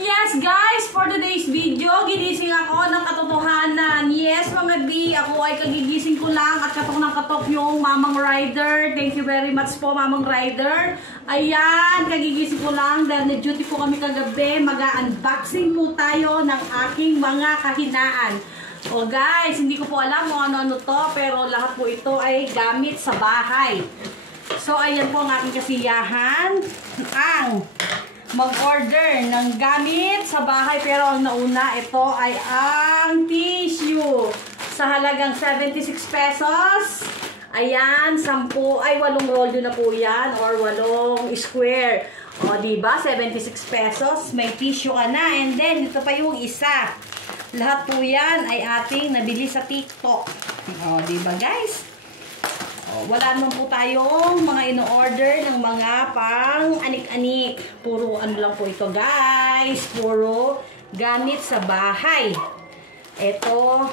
Yes guys, for today's video, ginising ako ng katotohanan. Yes mga B, ako ay kagigising ko lang at katok ng katok yung Mamang Rider. Thank you very much po Mamang Rider. Ayan, kagigising ko lang dahil na-duty po kami kagabi. Mag-unboxing po tayo ng aking mga kahinaan. O guys, hindi ko po alam kung ano-ano to, pero lahat po ito ay gamit sa bahay. So ayan po ang aking kasiyahan. Ang mag-order ng gamit sa bahay, pero ang nauna ito ay ang tissue sa halagang 76 pesos. Ayan, 8 rolyo na po yan or 8 square. O diba, 76 pesos, may tissue ka na. And then, ito pa yung isa. Lahat po yan ay ating nabili sa TikTok. O diba guys? Wala naman po tayong mga ino-order ng mga pang anik-anik. Puro ano lang po ito guys. Puro gamit sa bahay. Ito,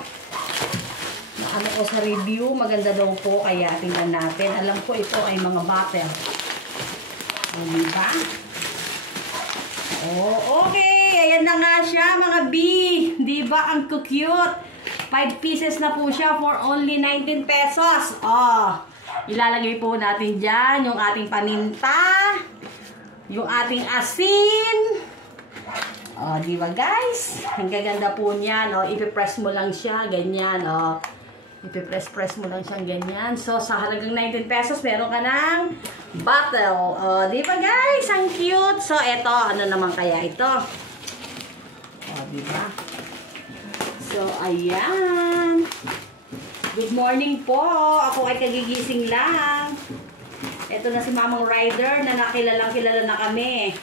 ano ko sa review, maganda daw po. Kaya tingnan natin. Alam ko ito ay mga bottle. Diba? Okay. Ayan na nga siya mga B. Diba? Ang cute. 5 pieces na po siya for only 19 pesos. Ilalagay po natin dyan yung ating paminta, yung ating asin. Diba guys? Ang gaganda po niyan. Ipipress mo lang siya, ganyan. Ipipress mo lang siya, ganyan. So, sa halagang 19 pesos, meron ka ng bottle. Diba guys? Ang cute. So, eto, ano naman kaya ito? Diba? So, ayan. Good morning po. Ako ay kagigising lang. Ito na si Mamang Rider na kilala na kami.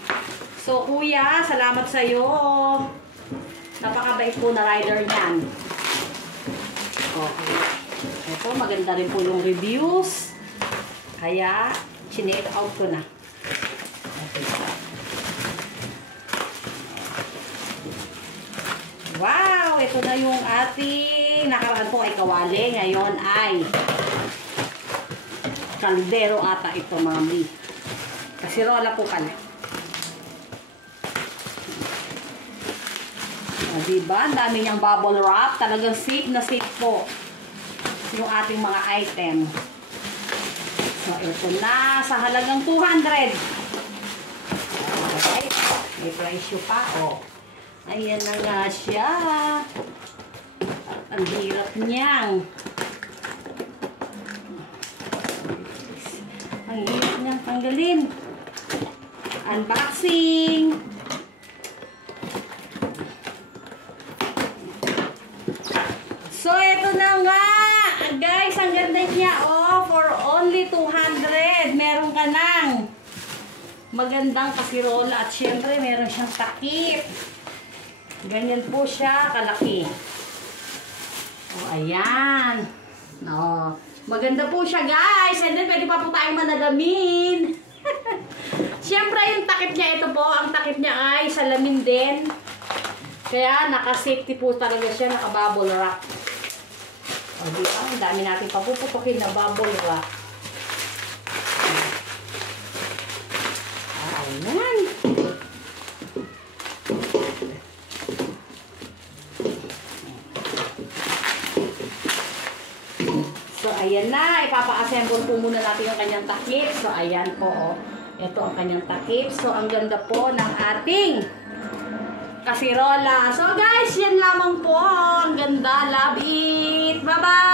So, kuya, salamat sa'yo. Napakabait po na rider niyan. Okay. Ito, maganda rin po yung reviews. Kaya, chinek out ko na. Okay. Wow! Ito na yung ating nakaraan po ay kawali. Ngayon ay kaldero ata ito, mami. Kasirola po pala. Diba? Ang dami niyang bubble wrap. Talagang safe na safe po yung ating mga item. So, ito na sa halagang 200. Okay. May presyo pa. Ayan na nga siya. Ang hirap niyang. Ang hirap niyang tanggalin. Unboxing. So, ito na nga. Guys, ang ganda niya. For only 200. Meron ka ng magandang kasirola. At syempre, meron siyang takip. Ganyan po siya, kalaki. Ayan. Maganda po siya, guys. And then, pwede pa po tayong manalamin. Siyempre, yung takip niya, ito po, ang takip niya ay salamin din. Kaya, naka-safety po talaga siya, naka-bubble wrap. Diba? Ang dami natin papuputukin na bubble wrap. Ayan. So, ayan na. Ipapa-assemble po muna natin yung kanyang takip. So, ayan po. Ito ang kanyang takip. So, ang ganda po ng ating kasirola. So, guys, yan lamang po. Ang ganda. Love it. Bye-bye!